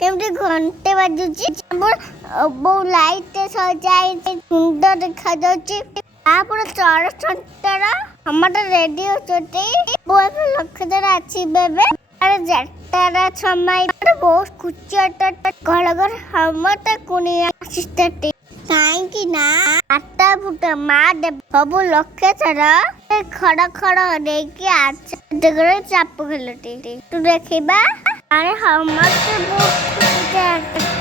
केमती घंटे बाजुची बहु लाइट सजाई सुंदर देखा जाउची तापर चढ़ संतर हमर रेडी होचोटी बहुत लक्षदार आछि बेबे अरे जट्टारा समय बहुत खुची घर घर हमत कुनिया सिस्टरटी काईकी ना आटा फुट मा दे सब लक्ष्य थरा खड़ खड़ देके आछ जगरे चाप खेलटी तू देखिबा अरे हमत बहुत खुची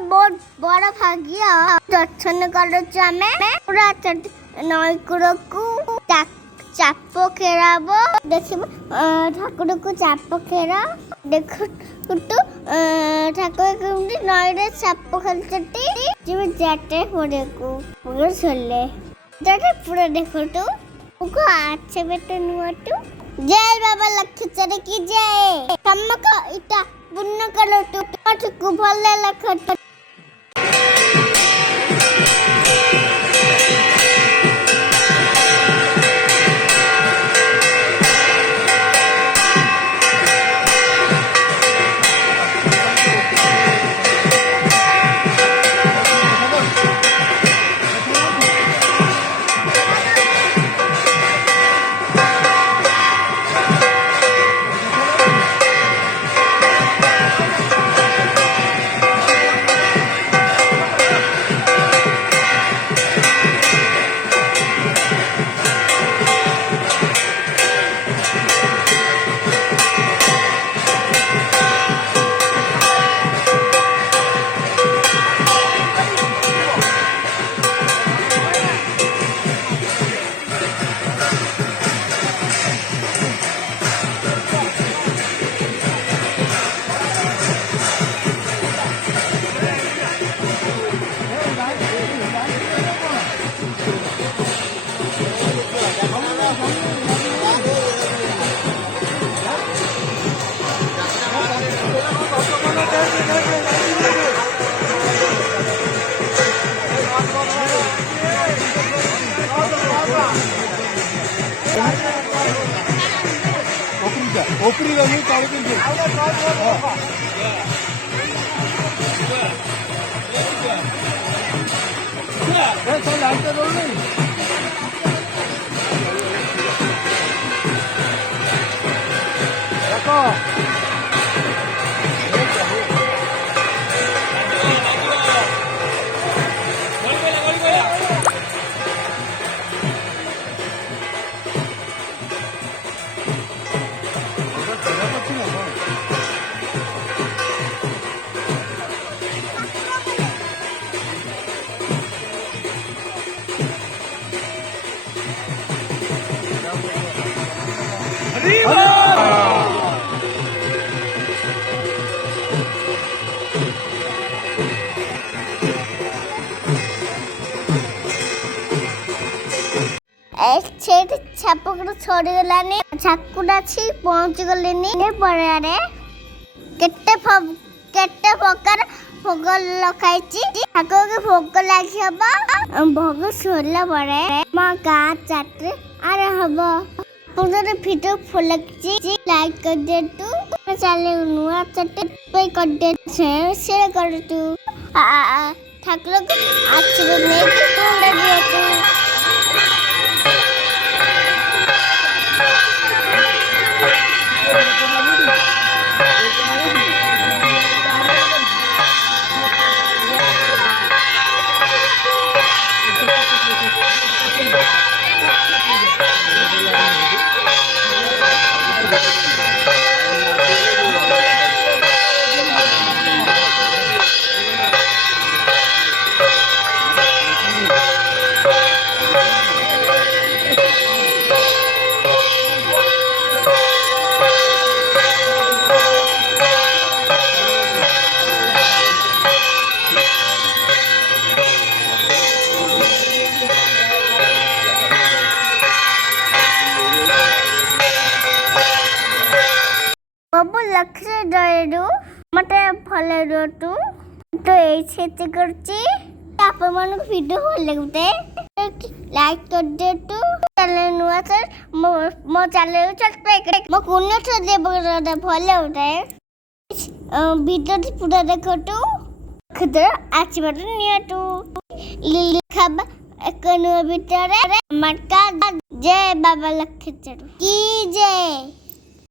बहुत बड़ा भाग्य दर्शन करें पूरा नई कूड़क चाप खेराब देख ठाकुर को चाप खेरा देख ठाकुर कमी नई चाप खेलती जी जाटे पड़े को छोले जाटे पूरा देख तू आछे बेटे नुआटू जय बाबा लक्ष्मण की जय सम्मक इटा पुण्य करो तू भले लख 오프리가 물 따르던데. 잘안 떨어오네. 약간. छापक छोड़ी गलानी ठाकुरा छी पहुंच गलेनी पड़े केते प्रकार भोग लखाई ठाकुर के भोग लगी हम भोग छोड़ला पड़े माँ गाँ चाटे अरे हम भिडियो फुल लाइक कर दे तू चैनल नुआ चाटे कर दे शेयर कर तू ठाकुर को आशीर्वाद नहीं तू लक्ष्य मते फल तो ऐसे करची आप मन वीडियो भल लगते लाइक कर दे तो चैनल नुआ सर मो चैनल सब्सक्राइब मो कुन्ने से दे भल होता है वीडियो पूरा देखो तो खदर आज बटन निया तो लिखा एक नुआ भितर मटका जय बाबा लखचर की जय।